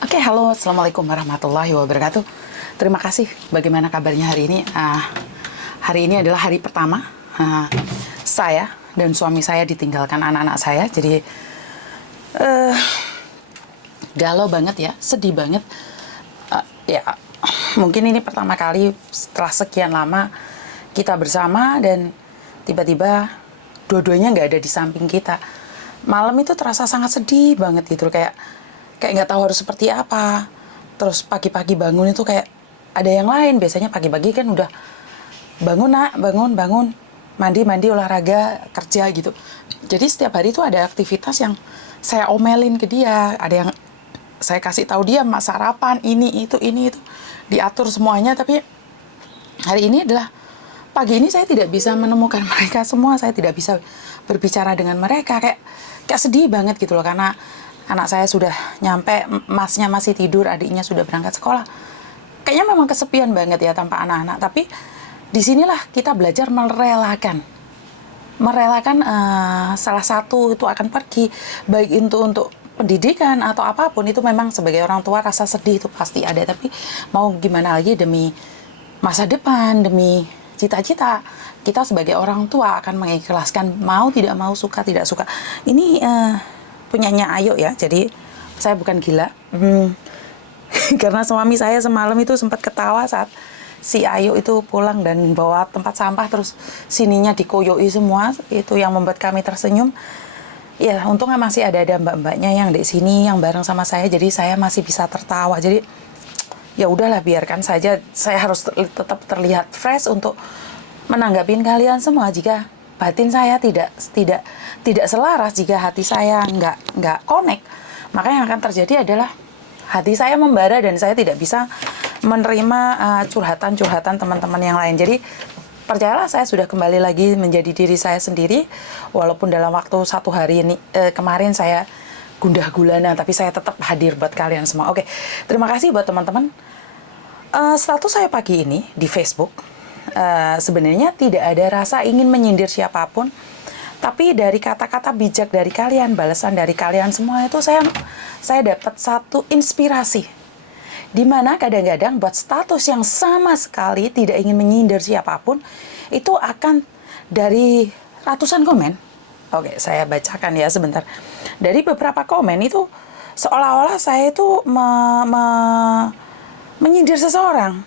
Oke, halo, assalamualaikum warahmatullahi wabarakatuh. Terima kasih. Bagaimana kabarnya hari ini? Hari ini adalah hari pertama saya dan suami saya ditinggalkan anak-anak saya. Jadi galau banget ya, sedih banget. Ya, mungkin ini pertama kali setelah sekian lama kita bersama dan tiba-tiba dua-duanya nggak ada di samping kita. Malam itu terasa sangat sedih banget gitu, kayak nggak tahu harus seperti apa. Terus pagi-pagi bangun itu kayak ada yang lain. Biasanya pagi-pagi kan udah bangun nak, bangun, mandi, olahraga, kerja gitu. Jadi setiap hari itu ada aktivitas yang saya omelin ke dia, ada yang saya kasih tahu dia sarapan, ini itu, diatur semuanya. Tapi hari ini adalah pagi ini saya tidak bisa menemukan mereka semua, saya tidak bisa berbicara dengan mereka, kayak sedih banget gitu loh, karena anak saya sudah nyampe, masnya masih tidur, adiknya sudah berangkat sekolah. Kayaknya memang kesepian banget ya tanpa anak-anak. Tapi disinilah kita belajar merelakan salah satu itu akan pergi, baik itu untuk pendidikan atau apapun. Itu memang sebagai orang tua rasa sedih itu pasti ada, tapi mau gimana lagi, demi masa depan, demi cita-cita, kita sebagai orang tua akan mengikhlaskan, mau tidak mau, suka tidak suka. Ini punyanya Ayo ya, jadi saya bukan gila. Karena suami saya semalam itu sempat ketawa saat si Ayo itu pulang dan bawa tempat sampah, terus sininya dikoyoi semua. Itu yang membuat kami tersenyum. Ya, untungnya masih ada mbak-mbaknya yang di sini yang bareng sama saya, jadi saya masih bisa tertawa. Jadi ya udahlah, biarkan saja. Saya harus tetap terlihat fresh untuk menanggapin kalian semua. Jika batin saya tidak selaras, jika hati saya nggak connect, maka yang akan terjadi adalah hati saya membara dan saya tidak bisa menerima curhatan teman-teman yang lain. Jadi percayalah, saya sudah kembali lagi menjadi diri saya sendiri, walaupun dalam waktu 1 hari ini kemarin saya gundah gulana, tapi saya tetap hadir buat kalian semua. Oke, terima kasih buat teman-teman. Status saya pagi ini di Facebook, sebenarnya tidak ada rasa ingin menyindir siapapun, tapi dari kata-kata bijak dari kalian, balasan dari kalian semua itu saya dapat satu inspirasi, dimana kadang-kadang buat status yang sama sekali tidak ingin menyindir siapapun, itu akan dari ratusan komen. Oke, saya bacakan ya sebentar. Dari beberapa komen itu seolah-olah saya itu menyindir seseorang.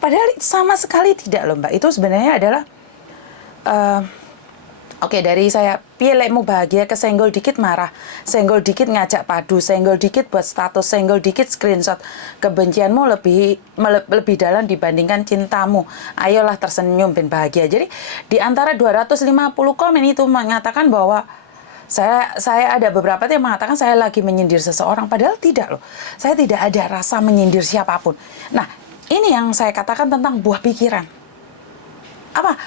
Padahal sama sekali tidak loh Mbak. Itu sebenarnya adalah dari saya, piye lekmu bahagia, kesenggol dikit marah, senggol dikit ngajak padu, senggol dikit buat status, senggol dikit screenshot. Kebencianmu lebih dalam dibandingkan cintamu. Ayolah tersenyum dan bahagia. Jadi di antara 250 komen itu mengatakan bahwa saya ada beberapa yang mengatakan saya lagi menyindir seseorang, padahal tidak loh. Saya tidak ada rasa menyindir siapapun. Nah, ini yang saya katakan tentang buah pikiran.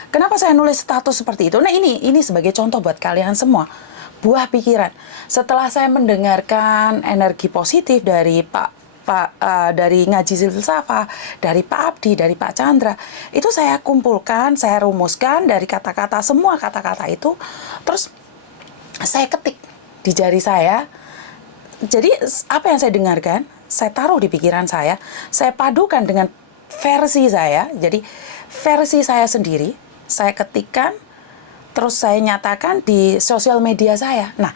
Kenapa saya nulis status seperti itu? Nah, ini sebagai contoh buat kalian semua. Buah pikiran. Setelah saya mendengarkan energi positif dari dari ngaji filsafah, dari Pak Abdi, dari Pak Chandra, itu saya kumpulkan, saya rumuskan dari kata-kata, semua kata-kata itu, terus saya ketik di jari saya. Jadi apa yang saya dengarkan, saya taruh di pikiran saya padukan dengan versi saya. Jadi versi saya sendiri, saya ketikkan, terus saya nyatakan di sosial media saya. Nah,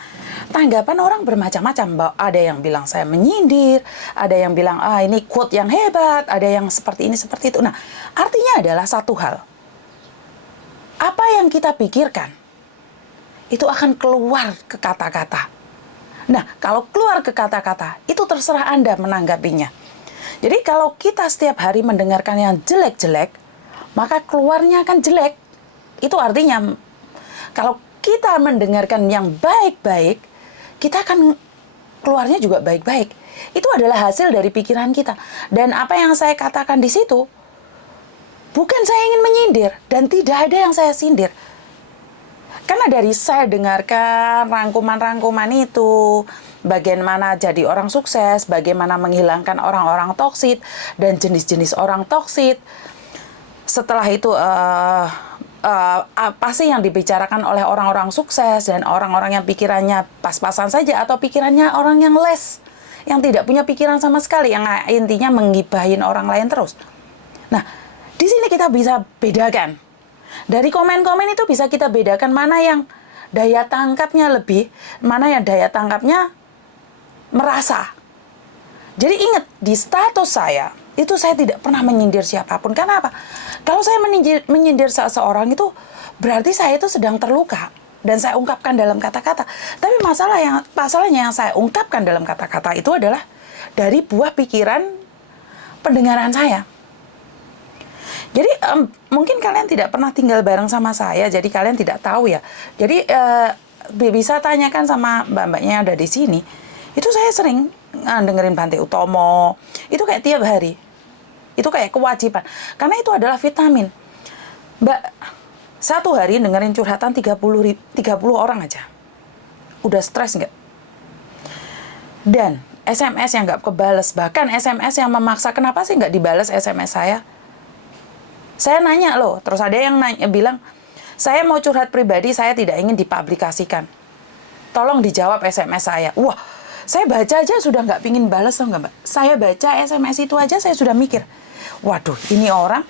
tanggapan orang bermacam-macam. Ada yang bilang saya menyindir, ada yang bilang ini quote yang hebat, ada yang seperti ini, seperti itu. Nah, artinya adalah satu hal. Apa yang kita pikirkan, itu akan keluar ke kata-kata. Nah, kalau keluar ke kata-kata, itu terserah Anda menanggapinya. Jadi kalau kita setiap hari mendengarkan yang jelek-jelek, maka keluarnya akan jelek. Itu artinya, kalau kita mendengarkan yang baik-baik, kita akan keluarnya juga baik-baik. Itu adalah hasil dari pikiran kita. Dan apa yang saya katakan di situ, bukan saya ingin menyindir, dan tidak ada yang saya sindir. Karena dari saya dengarkan rangkuman-rangkuman itu, bagaimana jadi orang sukses, bagaimana menghilangkan orang-orang toksik dan jenis-jenis orang toksik. Setelah itu apa sih yang dibicarakan oleh orang-orang sukses dan orang-orang yang pikirannya pas-pasan saja atau pikirannya orang yang less yang tidak punya pikiran sama sekali, yang intinya menggibahin orang lain terus. Nah, di sini kita bisa bedakan. Dari komen-komen itu bisa kita bedakan mana yang daya tangkapnya lebih, mana yang daya tangkapnya merasa. Jadi ingat, di status saya, itu saya tidak pernah menyindir siapapun. Karena apa? Kalau saya menyindir seseorang itu, berarti saya itu sedang terluka. Dan saya ungkapkan dalam kata-kata. Tapi masalahnya yang saya ungkapkan dalam kata-kata itu adalah dari buah pikiran pendengaran saya. Jadi mungkin kalian tidak pernah tinggal bareng sama saya, jadi kalian tidak tahu ya. Jadi bisa tanyakan sama mbak-mbaknya yang ada di sini. Itu saya sering dengerin Bante Utomo. Itu kayak tiap hari. Itu kayak kewajiban. Karena itu adalah vitamin. Mbak, satu hari dengerin curhatan 30 orang aja. Udah stres nggak? Dan SMS yang nggak kebales, bahkan SMS yang memaksa, kenapa sih nggak dibales SMS saya? Saya nanya loh, terus ada yang bilang, saya mau curhat pribadi, saya tidak ingin dipublikasikan. Tolong dijawab SMS saya. Wah, saya baca aja sudah nggak pingin balas, tau nggak Mbak? Saya baca SMS itu aja, saya sudah mikir, waduh, ini orang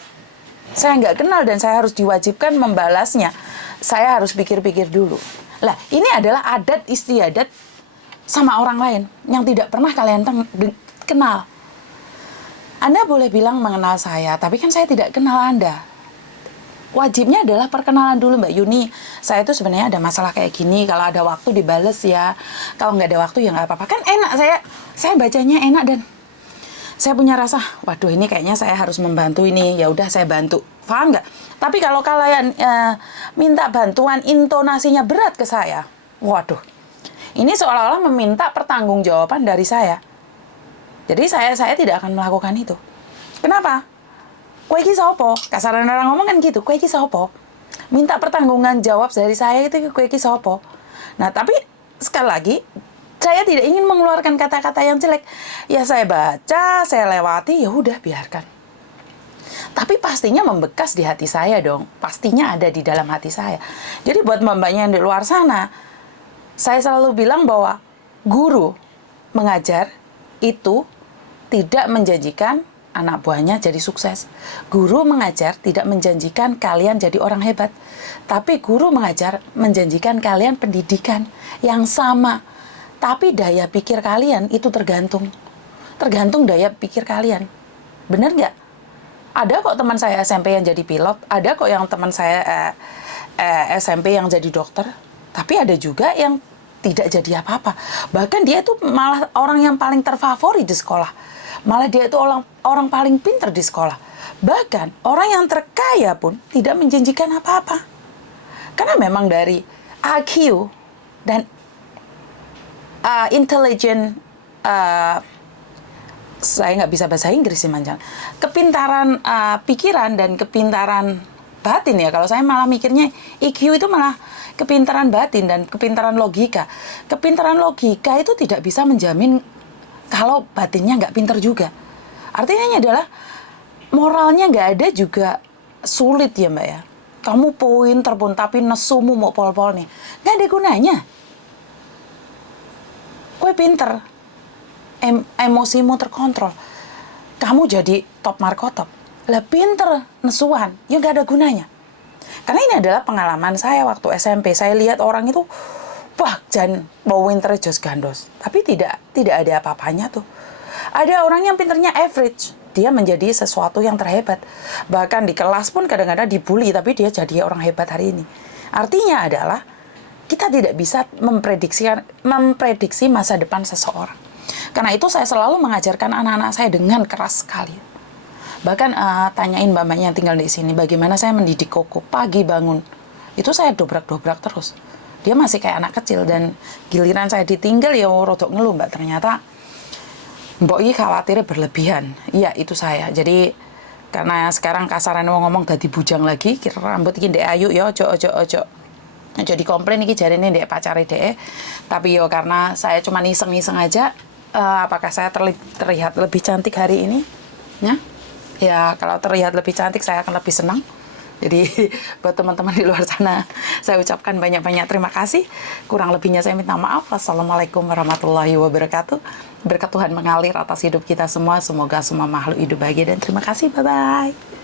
saya nggak kenal dan saya harus diwajibkan membalasnya. Saya harus pikir-pikir dulu. Lah, ini adalah adat istiadat sama orang lain yang tidak pernah kalian kenal. Anda boleh bilang mengenal saya, tapi kan saya tidak kenal Anda. Wajibnya adalah perkenalan dulu, Mbak Yuni. Saya itu sebenarnya ada masalah kayak gini, kalau ada waktu dibales ya. Kalau nggak ada waktu ya nggak apa-apa. Kan enak, saya bacanya enak dan saya punya rasa, waduh ini kayaknya saya harus membantu ini, ya udah saya bantu. Paham nggak? Tapi kalau kalian minta bantuan, intonasinya berat ke saya, waduh, ini seolah-olah meminta pertanggungjawaban dari saya. Jadi saya tidak akan melakukan itu. Kenapa? Kowe iki sapa? Kasaran orang ngomong kan gitu, kowe iki sapa? Minta pertanggungan jawab dari saya itu, kowe iki sapa? Nah, tapi sekali lagi, saya tidak ingin mengeluarkan kata-kata yang jelek. Ya saya baca, saya lewati, ya udah biarkan. Tapi pastinya membekas di hati saya dong. Pastinya ada di dalam hati saya. Jadi buat mbak-mbaknya yang di luar sana, saya selalu bilang bahwa guru mengajar itu tidak menjanjikan anak buahnya jadi sukses. Guru mengajar tidak menjanjikan kalian jadi orang hebat. Tapi guru mengajar menjanjikan kalian pendidikan yang sama. Tapi daya pikir kalian itu tergantung daya pikir kalian. Bener nggak? Ada kok teman saya SMP yang jadi pilot, ada kok yang teman saya SMP yang jadi dokter, tapi ada juga yang tidak jadi apa-apa. Bahkan dia itu malah orang yang paling terfavorit di sekolah. Malah dia itu orang paling pintar di sekolah. Bahkan orang yang terkaya pun tidak menjanjikan apa-apa. Karena memang dari IQ dan intelligent, saya nggak bisa bahasa Inggris sih manjan. Kepintaran pikiran dan kepintaran batin ya. Kalau saya malah mikirnya IQ itu malah kepintaran batin dan kepintaran logika. Kepintaran logika itu tidak bisa menjamin kalau batinnya nggak pintar juga. Artinya adalah moralnya nggak ada juga sulit ya Mbak ya. Kamu pinter pun tapi nesumu mau pol-pol nih, nggak ada gunanya. Kue pinter, emosimu terkontrol, kamu jadi top markotop. Lah pinter, nesuan, ya nggak ada gunanya. Karena ini adalah pengalaman saya waktu SMP. Saya lihat orang itu, wah, jangan mau pinter jos gandos. Tapi tidak ada apa-apanya tuh. Ada orang yang pinternya average, dia menjadi sesuatu yang terhebat. Bahkan di kelas pun kadang-kadang dibully, tapi dia jadi orang hebat hari ini. Artinya adalah, kita tidak bisa memprediksi masa depan seseorang. Karena itu saya selalu mengajarkan anak-anak saya dengan keras sekali. Bahkan tanyain mbak-mbaknya yang tinggal di sini, bagaimana saya mendidik Koko pagi bangun. Itu saya dobrak-dobrak terus. Dia masih kayak anak kecil dan giliran saya ditinggal ya rodok ngeluh Mbak. Ternyata Mbok ini khawatirnya berlebihan. Iya itu saya. Jadi karena sekarang kasaran ngomong dadi bujang lagi, kira rambut iki ndek ayu ya ojo. Jadi komplain iki jarine ndek pacare dhek. Tapi yo karena saya cuma iseng-iseng aja, apakah saya terlihat lebih cantik hari ini? Ya kalau terlihat lebih cantik saya akan lebih senang. Jadi buat teman-teman di luar sana, saya ucapkan banyak-banyak terima kasih. Kurang lebihnya saya minta maaf. Wassalamualaikum warahmatullahi wabarakatuh. Berkat Tuhan mengalir atas hidup kita semua. Semoga semua makhluk hidup bahagia dan terima kasih. Bye-bye.